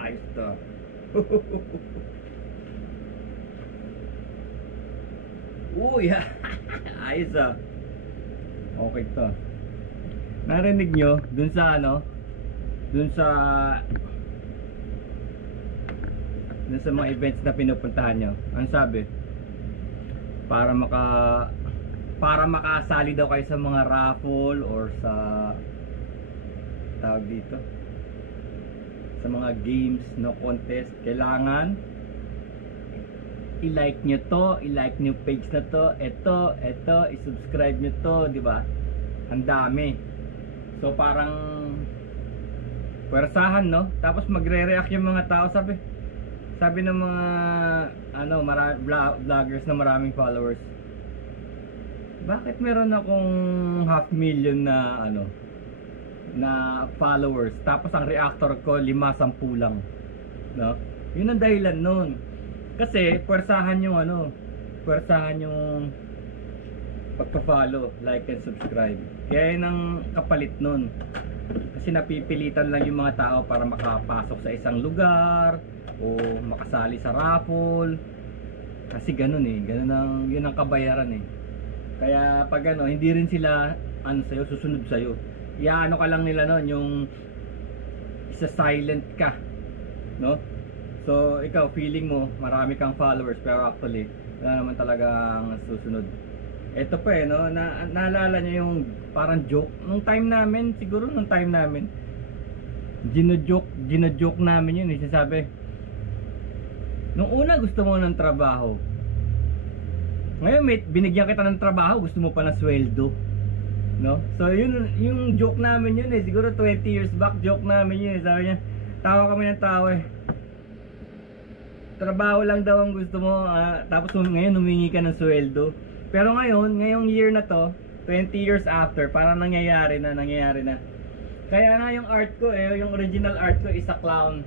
Ayos to. Uy, ayos ah. Okay to. Narinig nyo dun sa ano, dun sa mga events na pinupuntahan nyo, ano sabi? Para makasali daw kayo sa mga raffle or sa tawag dito, sa mga games, no, contest, kailangan i-like nyo to, i-like nyo page na to, eto, i-subscribe nyo to, di ba? Ang dami. So parang pwersahan, no? Tapos magre-react yung mga tao, sabi ng mga ano, vloggers na maraming followers. Bakit meron akong 500,000 na ano, na followers, tapos ang reactor ko 5-10 lang, no? Yun ang dahilan nun. Kasi pwersahan yung ano, pwersahan yung pagpa-follow, like and subscribe. Kaya yun ang kapalit nun. Kasi napipilitan lang yung mga tao para makapasok sa isang lugar o makasali sa raffle. Kasi ganun eh, yun ang kabayaran eh. Kaya pag ano, hindi rin sila ano sa'yo, susunod sa'yo. Iaano ka lang nila nun, yung isa silent ka, no? So ikaw, feeling mo marami kang followers, pero actually wala naman talagang susunod. Ito pa eh, no? Naalala niyo yung parang joke nung time namin, siguro nung time namin, gino-joke namin yun eh. Sabi, nung una gusto mo ng trabaho, ngayon binigyan kita ng trabaho, gusto mo pa ng sweldo, no? So yun, yung joke namin yun eh, siguro 20 years back, joke namin yun eh. Sabi niya, tawa kami ng tawa eh, trabaho lang daw ang gusto mo, tapos ngayon humingi ka ng sweldo. Pero ngayong year na to, 20 years after, parang nangyayari na. Kaya nga yung art ko eh, yung original art ko is a clown.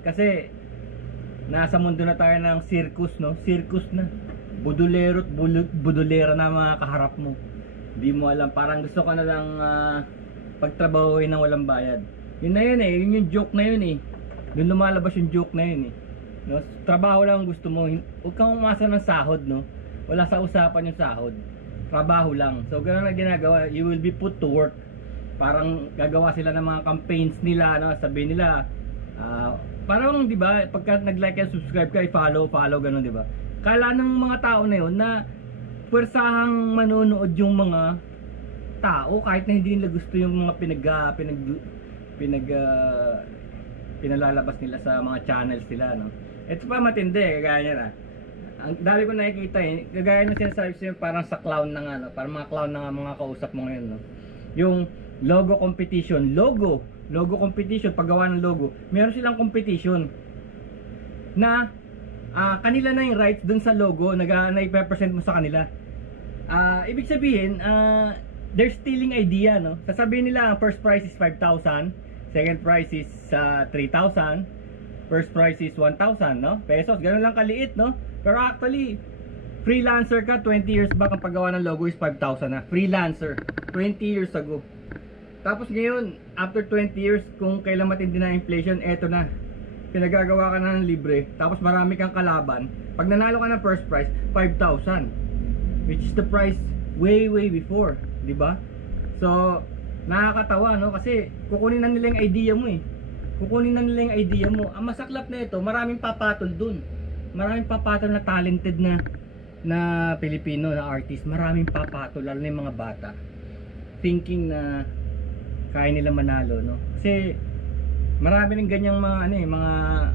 Kasi nasa mundo na tayo ng circus, no? Circus na. Budulera na mga kaharap mo. Hindi mo alam, parang gusto ka na lang pagtrabahuin ng walang bayad. Yun na yun eh, yun yung joke na yun eh. Doon lumalabas yung joke na yun eh, no? Trabaho lang ang gusto mo, huwag kang umasa ng sahod, no? Wala sa usapan yung sahod, trabaho lang. So ganoon na ginagawa, you will be put to work. Parang gagawa sila ng mga campaigns nila, no? Sabihin nila, parang di ba, pagka nag-like and subscribe ka, follow ganoon, di ba? Kala ng mga tao na yun na pwersahang manonood yung mga tao kahit na hindi nila gusto yung mga pinalalabas nila sa mga channels nila, no? Ito pa matindi, kagaya niya na. Ang dami ko nakikita eh, kagaya ng sinasabi sa'yo, parang sa clown na nga, no? Parang mga clown na nga mga kausap mo ngayon, no? Yung logo competition, logo competition, paggawa ng logo, meron silang competition na kanila na yung rights dun sa logo na i-present mo sa kanila. Ibig sabihin, they're stealing idea, no? Sasabihin nila ang first prize is 5,000, second prize is 3,000, first prize is 1,000, no? Pesos, ganun lang kaliit, no? Pero actually, freelancer ka, 20 years back ang paggawa ng logo is 5,000 na. Freelancer, 20 years ago. Tapos ngayon, after 20 years, kung kailan matindi na inflation, eto na. Pinagagawa ka na ng libre, tapos marami kang kalaban. Pag nanalo ka ng first prize, 5,000. Which is the price way before, di ba? So, nakakatawa, no? Kasi kukunin na nila yung idea mo eh. Ang masaklap na ito, maraming papatol dun. Maraming papatol na talented na Pilipino, na artist. Maraming papatol, lalo na yung mga bata. Thinking na kaya nila manalo, no? Kasi marami ring ganyang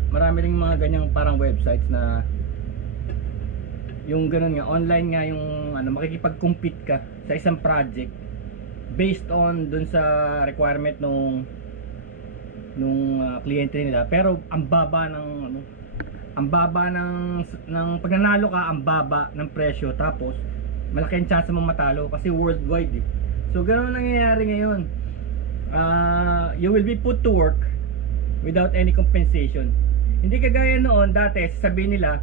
marami ring mga ganyang parang websites na yung ganun nga, online nga yung makikipag-compete ka sa isang project based on dun sa requirement nung kliyente nila, pero ang baba ng pag nanalo ka, ang baba ng presyo, tapos malaki ang chance mong matalo kasi worldwide eh. So ganoon nangyayari ngayon. You will be put to work without any compensation. Hindi kagaya noon, dati sabihin nila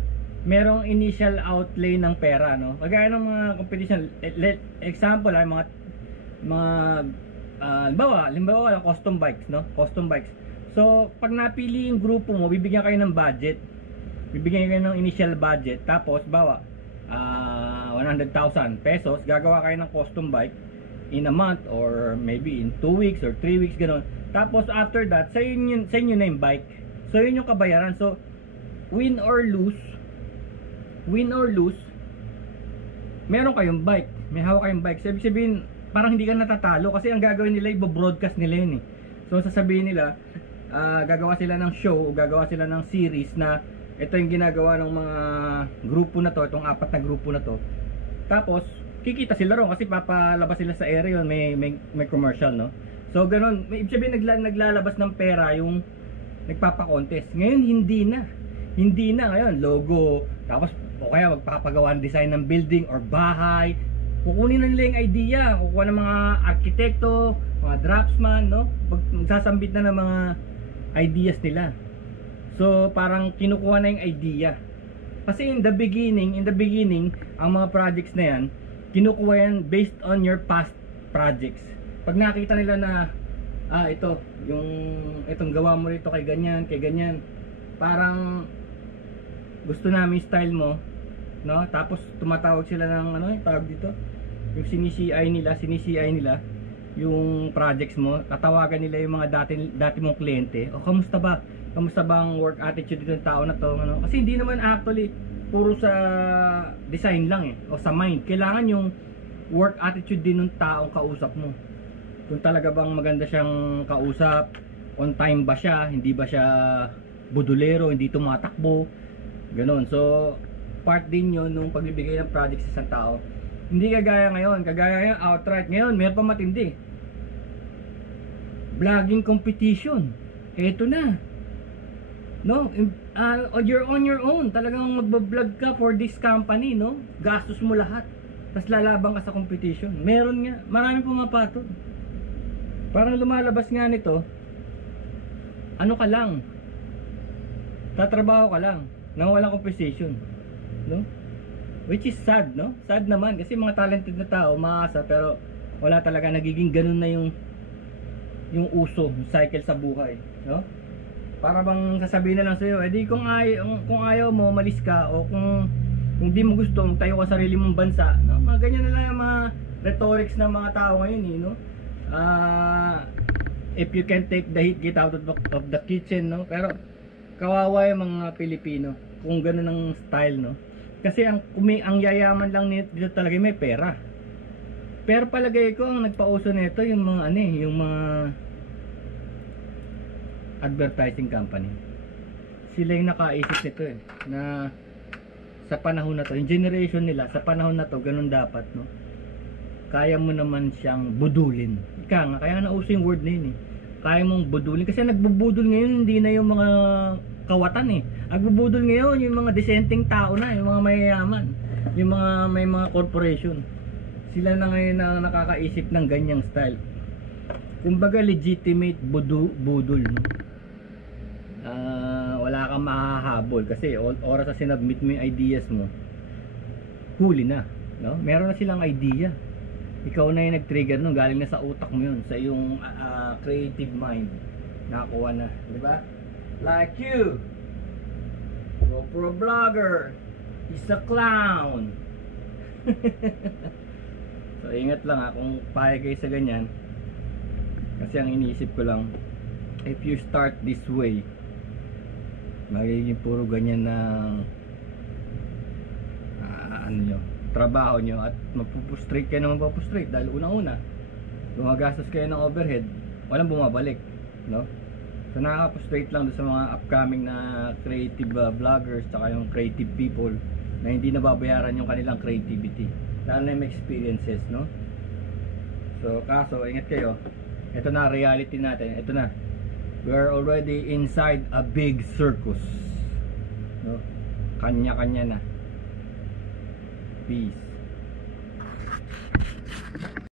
merong initial outlay ng pera, no? Kagaya ng mga competition, example mga limbawa custom bikes, no? Custom bikes. So, pag napili yung grupo mo, bibigyan kayo ng budget. Bibigyan kayo ng initial budget. Tapos, 100,000 pesos, gagawa kayo ng custom bike in a month or maybe in 2 weeks or 3 weeks, gano'n. Tapos, after that, sa inyo na yung bike. So, yun yung kabayaran. So, win or lose, meron kayong bike. May hawak kayong bike. So, ibig sabihin, parang hindi ka natatalo kasi ang gagawin nila, i-broadcast nila yun eh. So, sasabihin nila, gagawa sila ng show o gagawa sila ng series na ito yung ginagawa ng mga grupo na to, itong 4 na grupo na to. Tapos, kikita sila ron kasi papalabas sila sa area yun, may commercial, no? So, ganun. Ibig sabihin, naglalabas ng pera yung nagpapa-contest. Ngayon, hindi na ngayon, logo, tapos o kaya magpapagawa ng design ng building or bahay. Kukunin na nila yung idea, kukuha ng mga arkitekto, mga draftsman, no? Magsasambit na ng mga ideas nila. So parang kinukuha na yung idea. Kasi in the beginning, ang mga projects na yan, kinukuha yan based on your past projects. Pag nakita nila na itong gawa mo rito kay ganyan, parang gusto namin style mo, no? Tapos tumatawag sila ng yung tawag dito, yung sinisi-CI nila yung projects mo, tatawagan nila yung mga dati mong kliyente. O kamusta ba ang work attitude ng tao na to, ano? Kasi hindi naman actually puro sa design lang o sa mind. Kailangan yung work attitude din ng taong kausap mo. Kung talaga bang maganda siyang kausap, on time ba siya, hindi ba siya budulero, hindi tumatakbo, ganon. So part din yun nung pagbibigay ng project sa isang tao. Hindi kagaya ngayon outright. Ngayon meron pa matindi, vlogging competition. Eto na, no? You're on your own, talagang magbablog ka for this company, no? Gastos mo lahat, tapos lalabang ka sa competition. Meron nga, maraming pumapatol. Parang lumalabas nga nito, ano ka lang, tatrabaho ka lang nang walang compensation, no? Which is sad, no? Sad naman kasi mga talented na tao maasa, pero wala talaga, nagiging ganun na yung uso, yung cycle sa buhay, no? Para bang sasabihin na lang sa'yo, edi kung ayaw mo, malis ka, o kung di mo gusto, magtayo ka sarili mong bansa, no? Mga ganyan na lang yung mga rhetorics ng mga tao ngayon, no? If you can take the heat, get out of the kitchen, no? Pero kawawa yung mga Pilipino kung ganun ang style, no? Kasi ang yayaman lang dito talaga may pera. Pero palagay ko ang nagpauso nito yung mga yung mga advertising company. Sila yung nakaisip nito na sa panahon na to, yung generation nila sa panahon na to, ganun dapat, no? Kaya mo naman siyang budulin. Kaya nauso yung word na yun Kaya mong budulin. Kasi nagbubudol ngayon, hindi na yung mga kawatan Nagbubudol ngayon yung mga disenteng tao na, yung mga mayayaman, yung mga may mga corporation. Sila na ngayon na nakakaisip ng ganyang style. Kumbaga legitimate budol, no? Wala kang mahahabol kasi oras na sinubmit mo yung ideas mo, huli na, no? Meron na silang idea. Ikaw na yung nag-trigger nun, galing na sa utak mo yun, sa iyong creative mind, nakakuha na, di ba? Like you, GoPro vlogger is a clown. So ingat lang kung payag kayo sa ganyan, kasi ang iniisip ko lang, if you start this way, magiging puro ganyan na trabaho nyo, at mapupustrate kayo na mapupustrate dahil unang-una gumagastos kayo ng overhead, walang bumabalik, no? So nakaka-frustrate lang sa mga upcoming na creative vloggers tsaka yung creative people na hindi nababayaran yung kanilang creativity, lalo na yung experiences, no? So kaso ingat kayo, ito na reality natin, ito na, we are already inside a big circus, no? Kanya-kanya na. Peace.